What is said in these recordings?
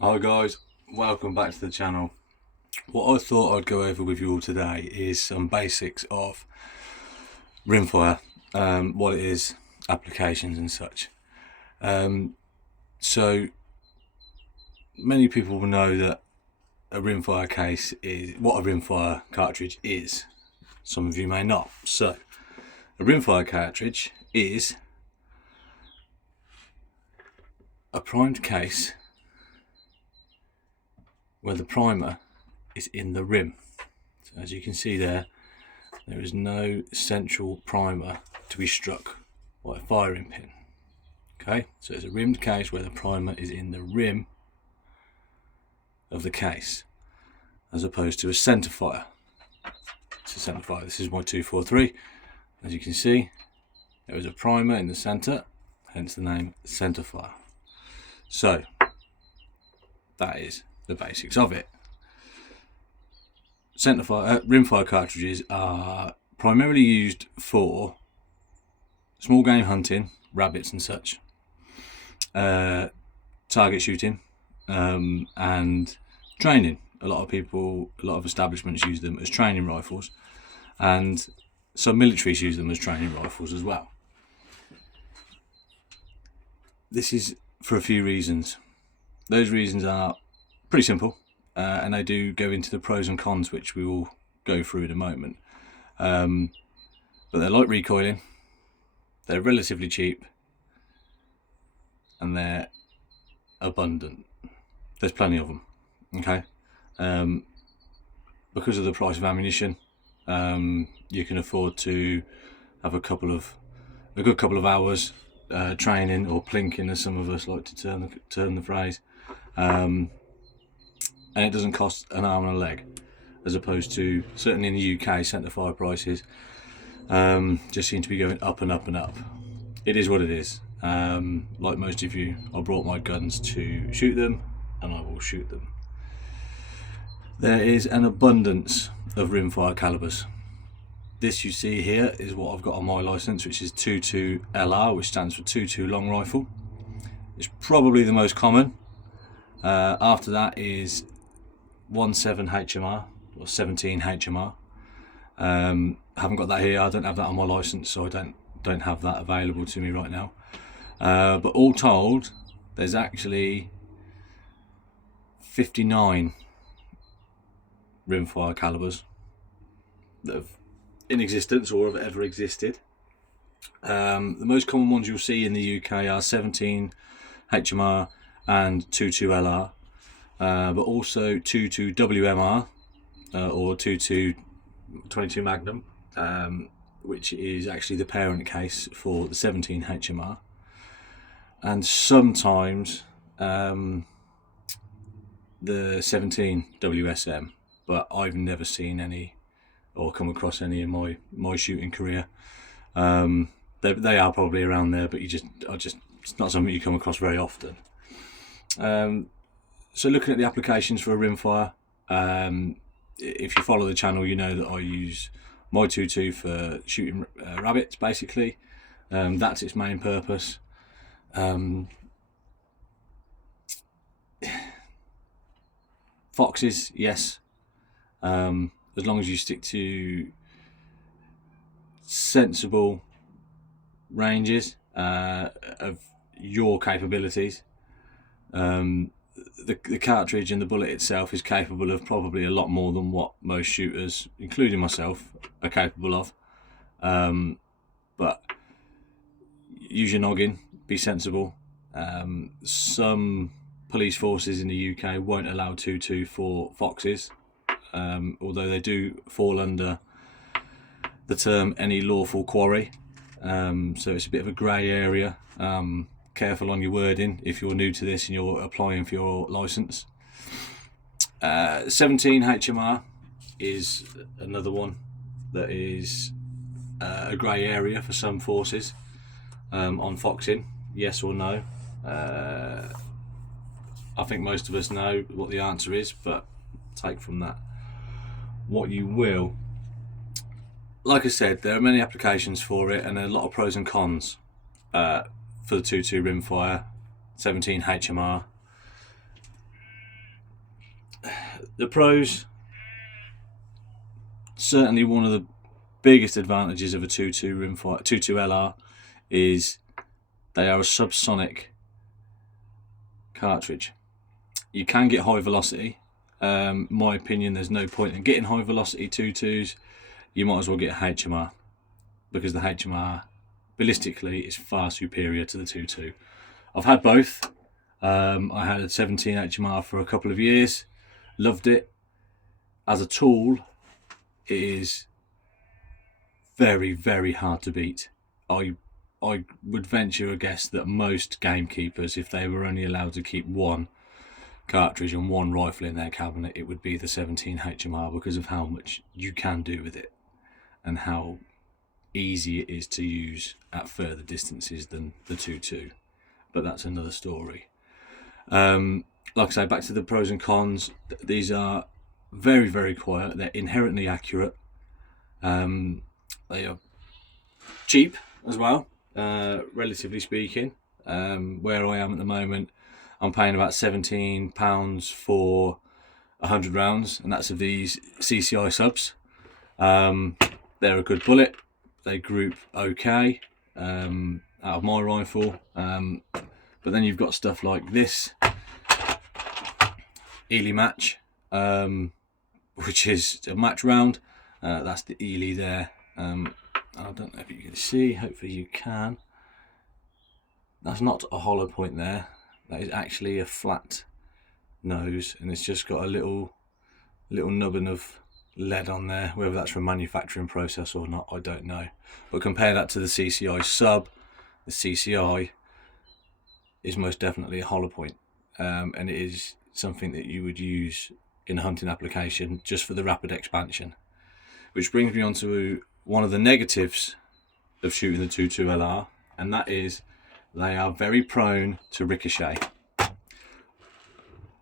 Hi guys, welcome back to the channel. What I thought I'd go over with you all today is some basics of rimfire, what it is, applications and such. So many people will know that a rimfire case is what a rimfire cartridge is. Some of you may not. So a rimfire cartridge is a primed case where the primer is in the rim. So as you can see there is no central primer to be struck by a firing pin. Okay, so it's a rimmed case where the primer is in the rim of the case, as opposed to a centre fire. It's a centre fire. This is my 243. As you can see, there is a primer in the centre, hence the name centre fire. So that is the basics of it. Rimfire cartridges are primarily used for small game hunting, rabbits and such, target shooting, and training. A lot of establishments use them as training rifles, and some militaries use them as training rifles as well. This is for a few reasons. Those reasons are pretty simple, and they do go into the pros and cons, which we will go through in a moment. But they're light recoiling, they're relatively cheap, and they're abundant. There's plenty of them. Okay, because of the price of ammunition, you can afford to have a good couple of hours training, or plinking, as some of us like to term the phrase, and it doesn't cost an arm and a leg, as opposed to, certainly in the UK, centre fire prices just seem to be going up and up and up. It is what it is. Like most of you, I brought my guns to shoot them, and I will shoot them. There is an abundance of rimfire calibers. This you see here is what I've got on my license, which is 22 LR, which stands for 22 long rifle. It's probably the most common. After that is 17 HMR or 17 HMR. I haven't got that here. I don't have that on my license, so I don't have that available to me right now. But all told, there's actually 59 rimfire calibers that have in existence or have ever existed. The most common ones you'll see in the UK are 17 HMR and 22 LR, but also 22 WMR or 22 Magnum, which is actually the parent case for the 17 HMR, and sometimes the 17 WSM, but I've never seen any or come across any in my shooting career. They are probably around there, but it's not something you come across very often. So looking at the applications for a rimfire, if you follow the channel, you know that I use my 22 for shooting rabbits, basically. That's its main purpose. Foxes, yes, as long as you stick to sensible ranges of your capabilities. The cartridge and the bullet itself is capable of probably a lot more than what most shooters, including myself, are capable of. But use your noggin, be sensible. Some police forces in the UK won't allow 22 for foxes, although they do fall under the term any lawful quarry. So it's a bit of a grey area. Careful on your wording if you're new to this and you're applying for your license. 17 HMR is another one that is a grey area for some forces on foxing, yes or no. I think most of us know what the answer is, but take from that what you will. Like I said, there are many applications for it, and there are a lot of pros and cons for the 22 rimfire, 17 HMR. The pros, certainly one of the biggest advantages of a 2.2 rimfire 2.2 LR is they are a subsonic cartridge. You can get high velocity. My opinion, there's no point in getting high velocity 2.2s. You might as well get a HMR, because the HMR ballistically is far superior to the 2.2. I've had both. I had a 17 HMR for a couple of years, loved it. As a tool, it is very, very hard to beat. I would venture a guess that most gamekeepers, if they were only allowed to keep one cartridge and one rifle in their cabinet, it would be the 17 HMR, because of how much you can do with it and how easy it is to use at further distances than the 2.2. But that's another story. Like I say, back to the pros and cons. These are very, very quiet. They're inherently accurate. They are cheap as well, relatively speaking. Where I am at the moment, I'm paying about £17 for 100 rounds, and that's of these CCI subs. They're a good bullet. They group okay out of my rifle. But then you've got stuff like this Eley match, which is a match round. That's the Eley there. I don't know if you can see, hopefully you can. That's not a hollow point there. That is actually a flat nose, and it's just got a little nubbin of lead on there. Whether that's from manufacturing process or not, I don't know. But compare that to the CCI sub. The CCI is most definitely a hollow point, and it is something that you would use in a hunting application just for the rapid expansion. Which brings me on to one of the negatives of shooting the 2.2 LR, and that is they are very prone to ricochet.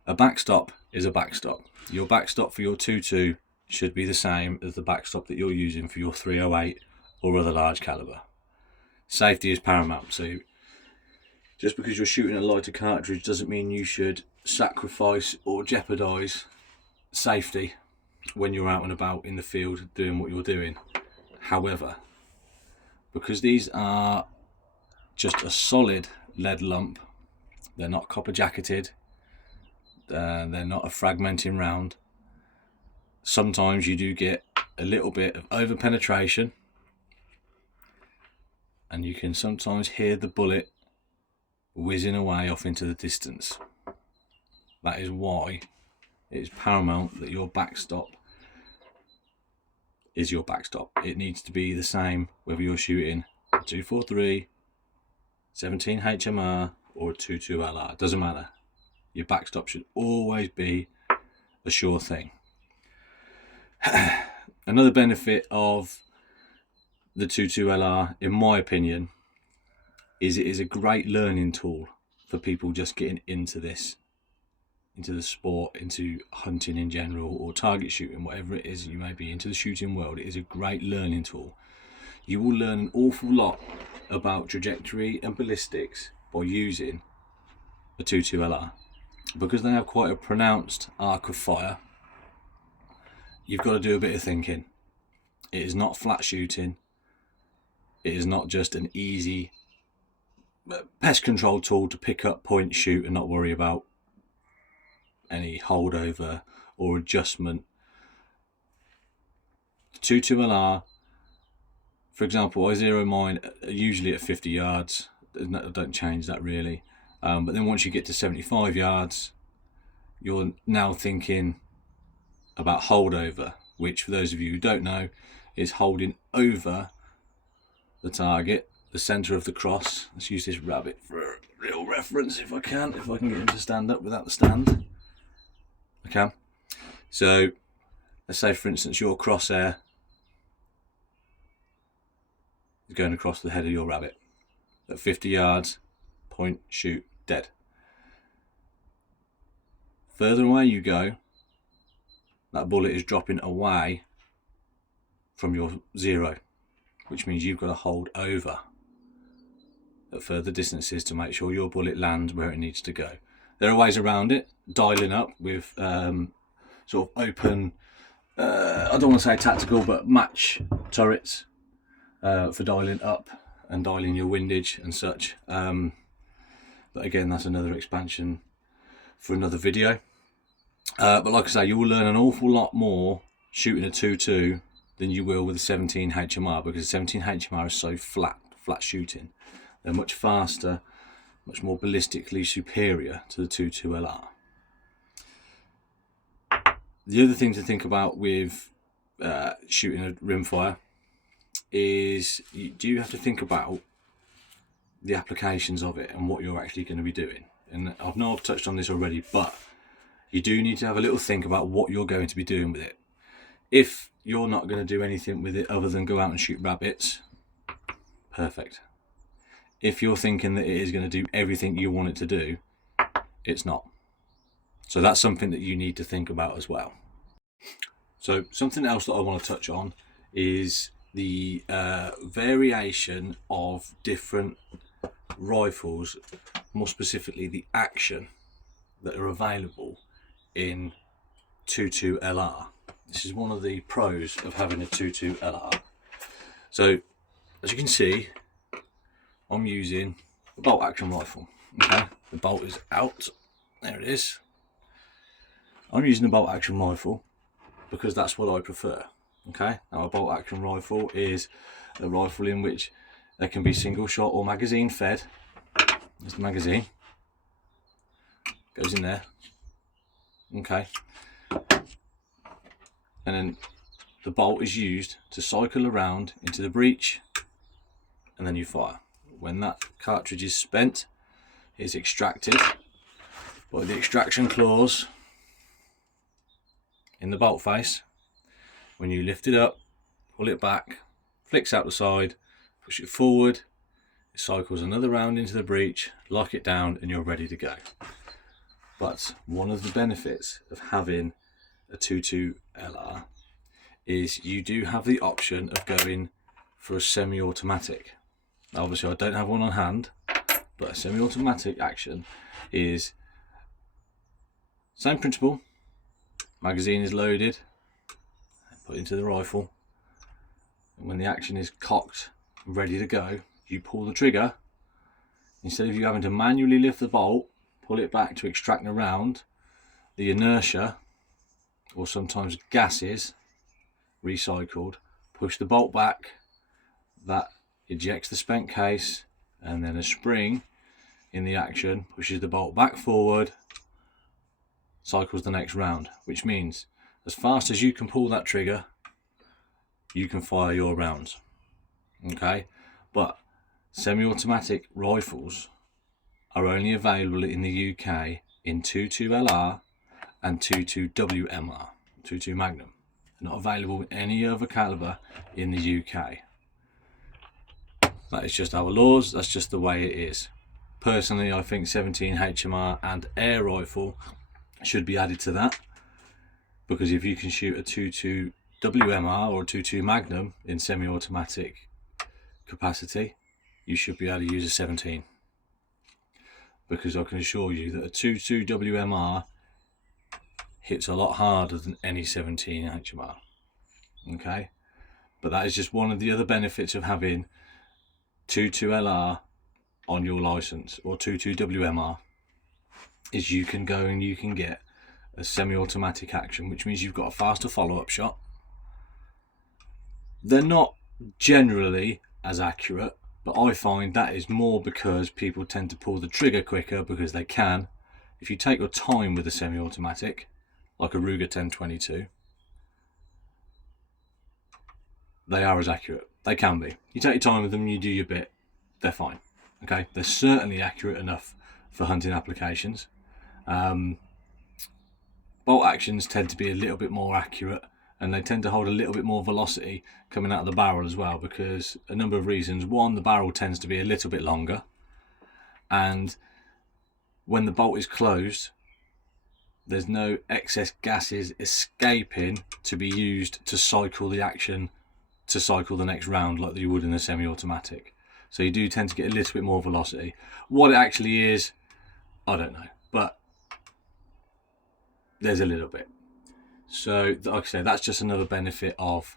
A backstop is a backstop. Your backstop for your 2.2 should be the same as the backstop that you're using for your 308 or other large caliber. Safety is paramount, so just because you're shooting a lighter cartridge doesn't mean you should sacrifice or jeopardize safety when you're out and about in the field doing what you're doing. However, because these are just a solid lead lump, they're not copper jacketed, they're not a fragmenting round. Sometimes you do get a little bit of over penetration, and you can sometimes hear the bullet whizzing away off into the distance. That is why it is paramount that your backstop is your backstop. It needs to be the same whether you're shooting a 243, 17 HMR or a 2.2 LR. It doesn't matter. Your backstop should always be a sure thing. Another benefit of the 2.2 LR, in my opinion, is it is a great learning tool for people just getting into this, into the sport, into hunting in general, or target shooting, whatever it is you may be into the shooting world. It is a great learning tool. You will learn an awful lot about trajectory and ballistics by using a 2.2 LR, because they have quite a pronounced arc of fire. You've got to do a bit of thinking. It is not flat shooting. It is not just an easy pest control tool to pick up, point, shoot, and not worry about any holdover or adjustment. The 2.2 LR, for example, I zero mine usually at 50 yards. I don't change that really. But then once you get to 75 yards, you're now thinking about holdover, which for those of you who don't know is holding over the target, the centre of the cross. Let's use this rabbit for a real reference if I can get him to stand up without the stand. Okay, so let's say for instance your crosshair is going across the head of your rabbit at 50 yards, point, shoot, dead. Further away you go, that bullet is dropping away from your zero, which means you've got to hold over at further distances to make sure your bullet lands where it needs to go. There are ways around it, dialing up with sort of open, I don't want to say tactical, but match turrets for dialing up and dialing your windage and such. But again, that's another expansion for another video. But like I say, you will learn an awful lot more shooting a 2.2 than you will with a 17 HMR, because the 17 HMR is so flat shooting. They're much faster, much more ballistically superior to the 2.2 LR. The other thing to think about with shooting a rimfire is you do have to think about the applications of it and what you're actually going to be doing. And I know I've touched on this already, but you do need to have a little think about what you're going to be doing with it. If you're not going to do anything with it other than go out and shoot rabbits, perfect. If you're thinking that it is going to do everything you want it to do, it's not. So that's something that you need to think about as well. So something else that I want to touch on is the variation of different rifles, more specifically the action that are available in 2.2 LR. This is one of the pros of having a 2.2 LR. So as you can see, I'm using a bolt action rifle. Okay, the bolt is out. There it is. I'm using a bolt action rifle because that's what I prefer. Okay, now a bolt action rifle is a rifle in which there can be single shot or magazine fed. There's the magazine. Goes in there. Okay. And then the bolt is used to cycle around into the breech, and then you fire. When that cartridge is spent, it's extracted by the extraction claws in the bolt face. When you lift it up, pull it back, flicks out the side, push it forward, it cycles another round into the breech, lock it down, and you're ready to go. But one of the benefits of having a 2.2 LR is you do have the option of going for a semi-automatic. Now obviously I don't have one on hand, but a semi-automatic action is same principle. Magazine is loaded, put into the rifle, and when the action is cocked and ready to go, you pull the trigger. Instead of you having to manually lift the bolt, pull it back to extract the round, the inertia, or sometimes gases, recycled, push the bolt back, that ejects the spent case, and then a spring in the action pushes the bolt back forward, cycles the next round, which means as fast as you can pull that trigger, you can fire your rounds. Okay, but semi-automatic rifles are only available in the UK in 2.2 LR and 2.2 WMR, 2.2 Magnum. They're not available in any other caliber in the UK. That is just our laws, that's just the way it is. Personally, I think 17 HMR and air rifle should be added to that, because if you can shoot a 2.2 WMR or a 2.2 Magnum in semi-automatic capacity, you should be able to use a 17. Because I can assure you that a 2.2 WMR hits a lot harder than any 17 HMR. Okay, but that is just one of the other benefits of having 2.2 LR on your license or 2.2 WMR, is you can go and you can get a semi-automatic action, which means you've got a faster follow-up shot. They're not generally as accurate, but I find that is more because people tend to pull the trigger quicker because they can. If you take your time with a semi-automatic, like a Ruger 1022, they are as accurate. They can be. You take your time with them, you do your bit, they're fine. Okay, they're certainly accurate enough for hunting applications. Bolt actions tend to be a little bit more accurate, and they tend to hold a little bit more velocity coming out of the barrel as well, because a number of reasons. One, the barrel tends to be a little bit longer, and when the bolt is closed, there's no excess gases escaping to be used to cycle the action, to cycle the next round like you would in a semi-automatic. So you do tend to get a little bit more velocity. What it actually is, I don't know, but there's a little bit. So like I say, that's just another benefit of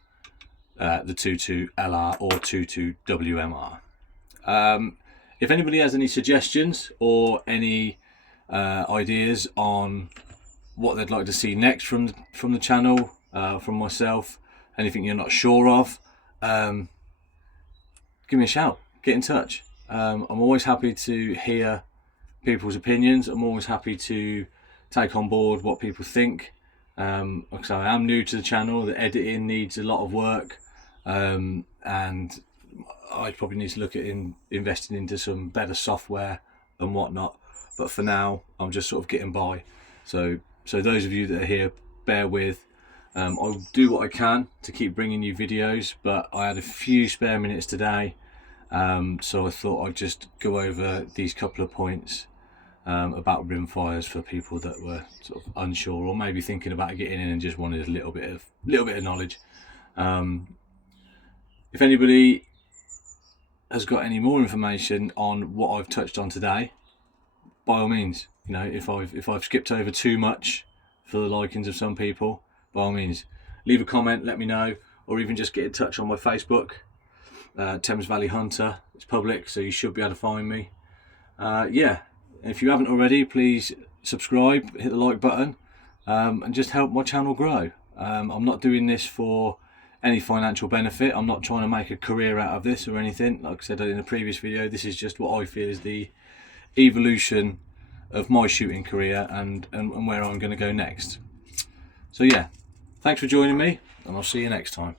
the 22 LR or 22 WMR. If anybody has any suggestions or any ideas on what they'd like to see next from the channel, from myself, anything you're not sure of, give me a shout, get in touch. I'm always happy to hear people's opinions. I'm always happy to take on board what people think. Like I say, I am new to the channel. The editing needs a lot of work, and I probably need to look at investing into some better software and whatnot. But for now, I'm just sort of getting by. So those of you that are here, bear with. I'll do what I can to keep bringing you videos, but I had a few spare minutes today, so I thought I'd just go over these couple of points about rimfires for people that were sort of unsure or maybe thinking about getting in and just wanted a little bit of knowledge. If anybody has got any more information on what I've touched on today, by all means, you know, if I've skipped over too much for the likings of some people, by all means, leave a comment, let me know, or even just get in touch on my Facebook, Thames Valley Hunter. It's public, so you should be able to find me. Yeah, if you haven't already, please subscribe, hit the like button, and just help my channel grow. I'm not doing this for any financial benefit. I'm not trying to make a career out of this or anything. Like I said in a previous video, this is just what I feel is the evolution of my shooting career and where I'm going to go next. So yeah, thanks for joining me, and I'll see you next time.